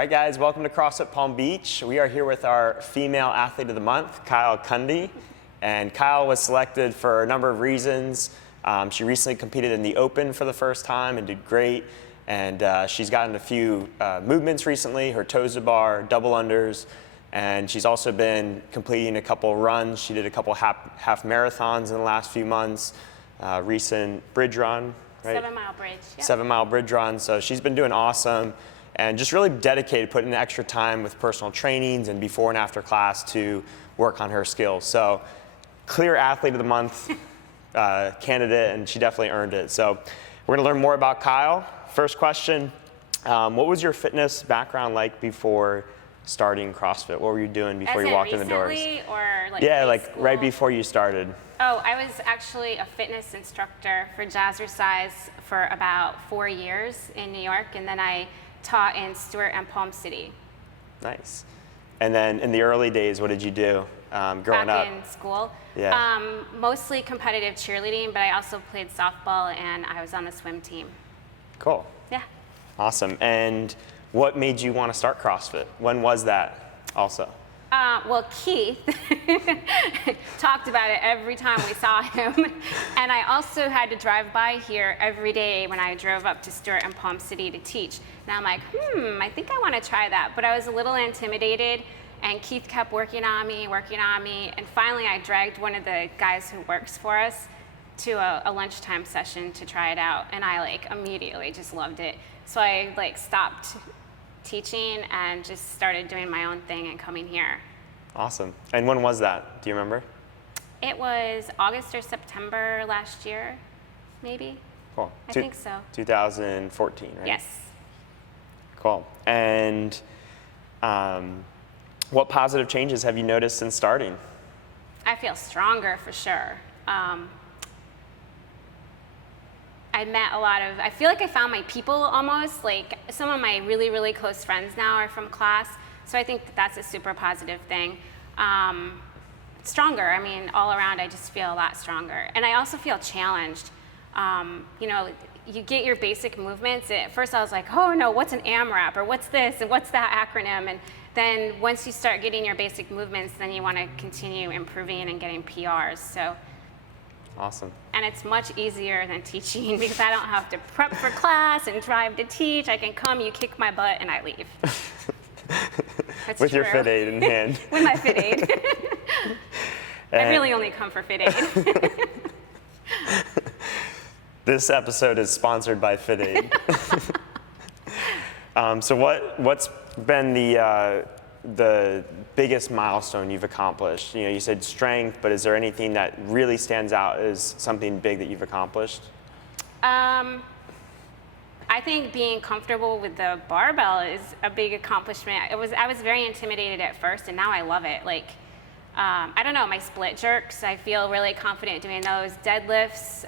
right, guys, welcome to CrossFit Palm Beach. We are here with our female athlete of the month, Kyle Cundy. And Kyle was selected for a number of reasons. She recently competed in the Open for the first time and did great. And she's gotten a few movements recently, her toes to bar, double unders. And she's also been completing a couple runs. She did a couple half marathons in the last few months, recent bridge run, right? 7 Mile Bridge. Yep. 7 Mile bridge run. So she's been doing awesome and just really dedicated, putting in extra time with personal trainings and before and after class to work on her skills. So clear athlete of the month candidate, and she definitely earned it. So we're gonna learn more about Kyle. First question, what was your fitness background like before starting CrossFit? What were you doing before you walked in the doors? Or like yeah, high like school? right before you started. Oh, I was actually a fitness instructor for Jazzercise for about 4 years in New York, and then I taught in Stewart and Palm City. Nice. And then in the early days, what did you do growing up? Back in school. Yeah. Mostly competitive cheerleading, but I also played softball and I was on the swim team. Cool. Yeah. Awesome. And what made you want to start CrossFit? When was that also? Well, Keith talked about it every time we saw him. And I also had to drive by here every day when I drove up to Stewart and Palm City to teach. And I'm like, I think I want to try that. But I was a little intimidated, and Keith kept working on me. And finally, I dragged one of the guys who works for us to a lunchtime session to try it out. And I immediately just loved it. So I stopped teaching and just started doing my own thing and coming here. Awesome. And when was that? Do you remember? It was August or September last year, maybe. Cool. I think so. 2014, right? Yes. Cool. And what positive changes have you noticed since starting? I feel stronger for sure. I feel like I found my people almost. Some of my really, really close friends now are from class. So I think that's a super positive thing. Stronger, I mean, all around I just feel a lot stronger. And I also feel challenged. You get your basic movements. At first I was like, oh no, what's an AMRAP? Or what's this? And what's that acronym? And then once you start getting your basic movements, then you want to continue improving and getting PRs. So. Awesome. And it's much easier than teaching because I don't have to prep for class and drive to teach. I can come, you kick my butt, and I leave. With your fit aid in hand. With my fit aid. I really only come for fit aid. This episode is sponsored by Fit Aid. So what's been the biggest milestone you've accomplished? You said strength, but is there anything that really stands out as something big that you've accomplished? I think being comfortable with the barbell is a big accomplishment. I was very intimidated at first, and now I love it. I don't know, my split jerks, I feel really confident doing those. Deadlifts,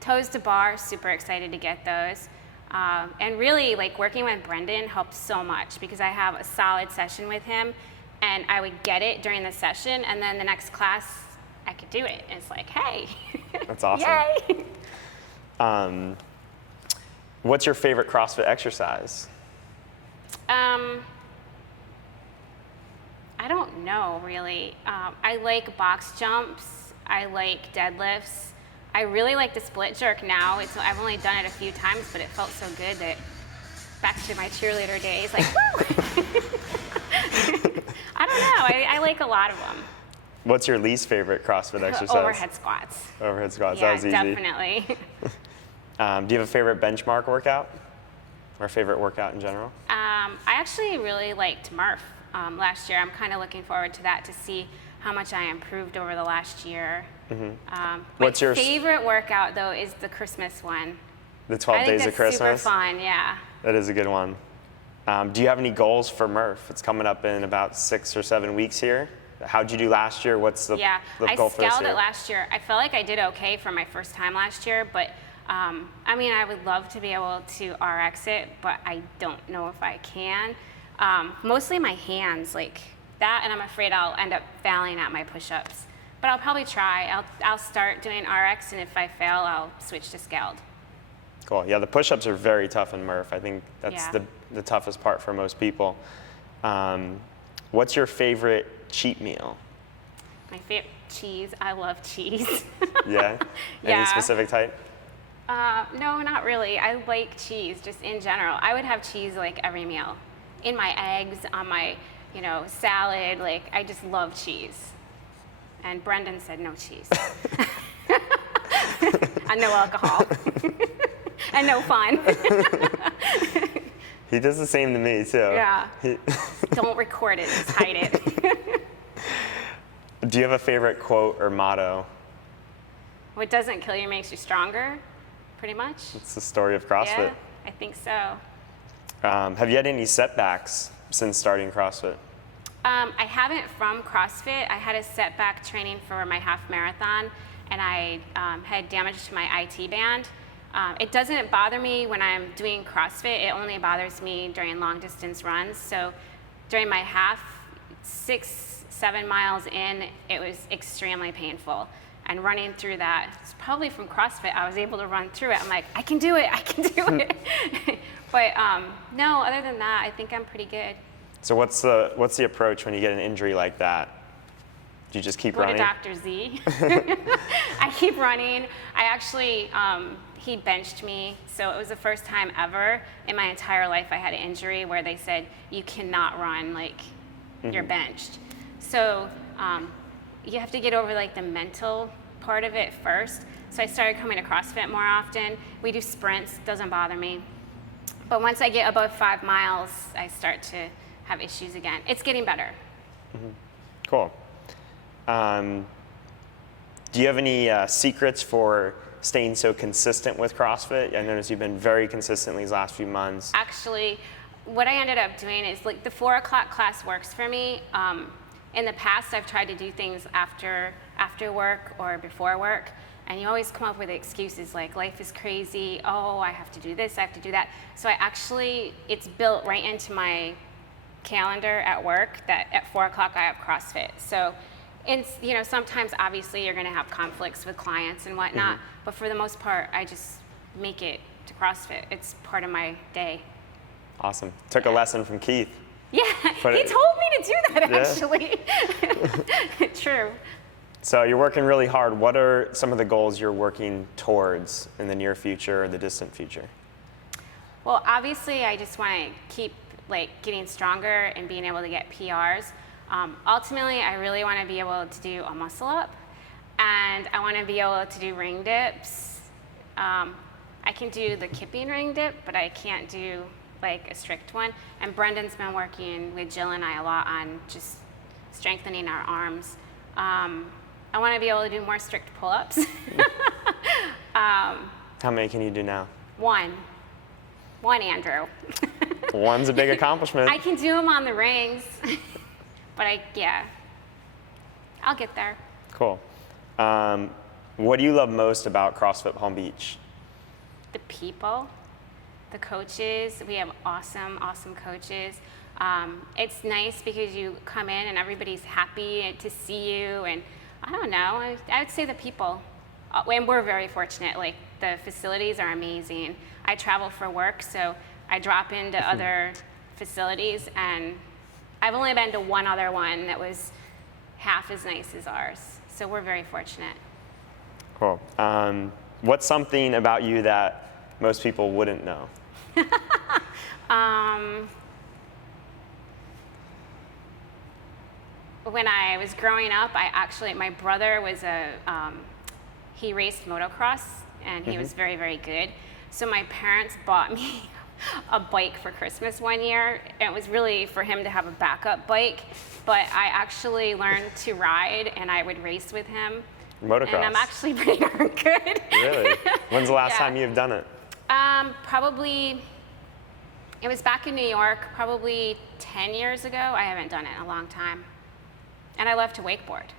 toes to bar, super excited to get those. And really, working with Brendan helped so much because I have a solid session with him, and I would get it during the session, and then the next class, I could do it. And it's like, hey. That's awesome. Yay. What's your favorite CrossFit exercise? I don't know, really. I like box jumps. I like deadlifts. I really like the split jerk now. I've only done it a few times, but it felt so good that back to my cheerleader days, woo! I don't know. I like a lot of them. What's your least favorite CrossFit exercise? Overhead squats. Overhead squats, Yeah, that was easy. Definitely. Do you have a favorite benchmark workout? Or favorite workout in general? I actually really liked Murph last year. I'm kind of looking forward to that to see how much I improved over the last year. Mm-hmm. What's your favorite workout, though, is the Christmas one. The 12 days of Christmas? Super fun, yeah. That is a good one. Do you have any goals for Murph? It's coming up in about 6 or 7 weeks here. How'd you do last year? What's the goal for this year? I scaled it last year. I felt like I did okay for my first time last year, but I would love to be able to RX it, but I don't know if I can. Mostly my hands, that, and I'm afraid I'll end up failing at my push-ups. But I'll probably try. I'll start doing RX, and if I fail, I'll switch to scaled. Cool. Yeah, the push-ups are very tough in Murph. I think that's the toughest part for most people. What's your favorite cheat meal? My favorite cheese. I love cheese. Yeah? Yeah. Any specific type? No, not really. I like cheese just in general. I would have cheese like every meal. In my eggs, on my, salad. Like, I just love cheese. And Brendan said no cheese. And no alcohol. And no fun. He does the same to me, too. Yeah. Don't record it, just hide it. Do you have a favorite quote or motto? What doesn't kill you makes you stronger, pretty much. It's the story of CrossFit. Yeah, I think so. Have you had any setbacks since starting CrossFit? I haven't from CrossFit. I had a setback training for my half marathon, and I had damage to my IT band. It doesn't bother me when I'm doing CrossFit. It only bothers me during long distance runs. So during my half, 6-7 miles in, it was extremely painful. And running through that, it's probably from CrossFit, I was able to run through it. I'm like, I can do it, I can do it. But no, other than that, I think I'm pretty good. So what's the approach when you get an injury like that? Do you just keep running? Go to Dr. Z. I keep running. I actually, he benched me. So it was the first time ever in my entire life I had an injury where they said, you cannot run, like, you're benched. So you have to get over like the mental part of it first. So I started coming to CrossFit more often. We do sprints, doesn't bother me. But once I get above 5 miles, I start to have issues again. It's getting better. Cool. Do you have any secrets for staying so consistent with CrossFit? I noticed you've been very consistent these last few months. Actually, what I ended up doing is like the 4 o'clock class works for me. In the past, I've tried to do things after work or before work, and you always come up with excuses like life is crazy, oh, I have to do this, I have to do that. So it's built right into my calendar at work that at 4 o'clock I have CrossFit. So sometimes obviously you're gonna have conflicts with clients and whatnot, but for the most part, I just make it to CrossFit. It's part of my day. Awesome. Took a lesson from Keith. Yeah, he told me to do that, actually. Yeah. True. So you're working really hard. What are some of the goals you're working towards in the near future or the distant future? Well, obviously, I just want to keep getting stronger and being able to get PRs. Ultimately, I really want to be able to do a muscle up, and I want to be able to do ring dips. I can do the kipping ring dip, but I can't do a strict one. And Brendan's been working with Jill and I a lot on just strengthening our arms. I want to be able to do more strict pull-ups. How many can you do now? One, Andrew. One's a big accomplishment. I can do them on the rings, but I'll get there. Cool. What do you love most about CrossFit Palm Beach? The people, the coaches. We have awesome coaches. It's nice because you come in and everybody's happy to see you, and I don't know, I would say the people. And we're very fortunate, the facilities are amazing. I travel for work, so I drop into other facilities, and I've only been to one other one that was half as nice as ours. So we're very fortunate. Cool. What's something about you that most people wouldn't know? When I was growing up, my brother was he raced motocross, and he was very, very good. So my parents bought me a bike for Christmas one year. It was really for him to have a backup bike, but I actually learned to ride, and I would race with him. Motocross? And I'm actually pretty darn good. Really? When's the last time you've done it? Probably, it was back in New York, probably 10 years ago. I haven't done it in a long time. And I love to wakeboard.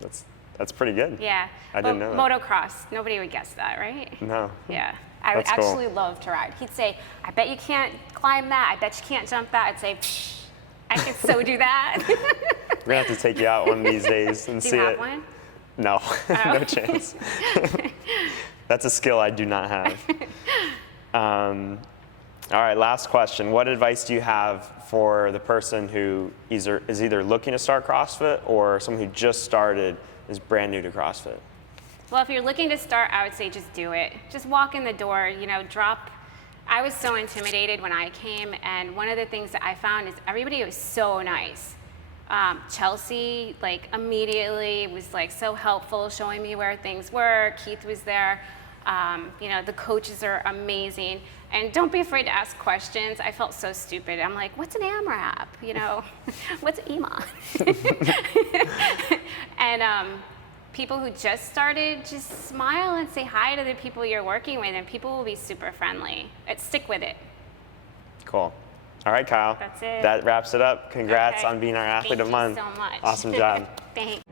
That's pretty good. Yeah. I didn't know that. Motocross, nobody would guess that, right? No. Yeah. I would That's cool. actually love to ride. He'd say, I bet you can't climb that. I bet you can't jump that. I'd say, psh, I could so do that. We're gonna have to take you out one of these days and Do see you have it. one? No, Oh. no chance. That's a skill I do not have. All right, last question. What advice do you have for the person who is either looking to start CrossFit or someone who just started, is brand new to CrossFit? Well, if you're looking to start, I would say just do it. Just walk in the door, you know, I was so intimidated when I came, and one of the things that I found is everybody was so nice. Chelsea, like, immediately was like so helpful, showing me where things were. Keith was there. You know, the coaches are amazing. And don't be afraid to ask questions. I felt so stupid. I'm like, what's an AMRAP? You know, what's EMA? And people who just started, just smile and say hi to the people you're working with, and people will be super friendly. Stick with it. Cool. All right, Kyle. That's it. That wraps it up. Congrats on being our Athlete of the Month. Thank you so much. Awesome job. Thanks.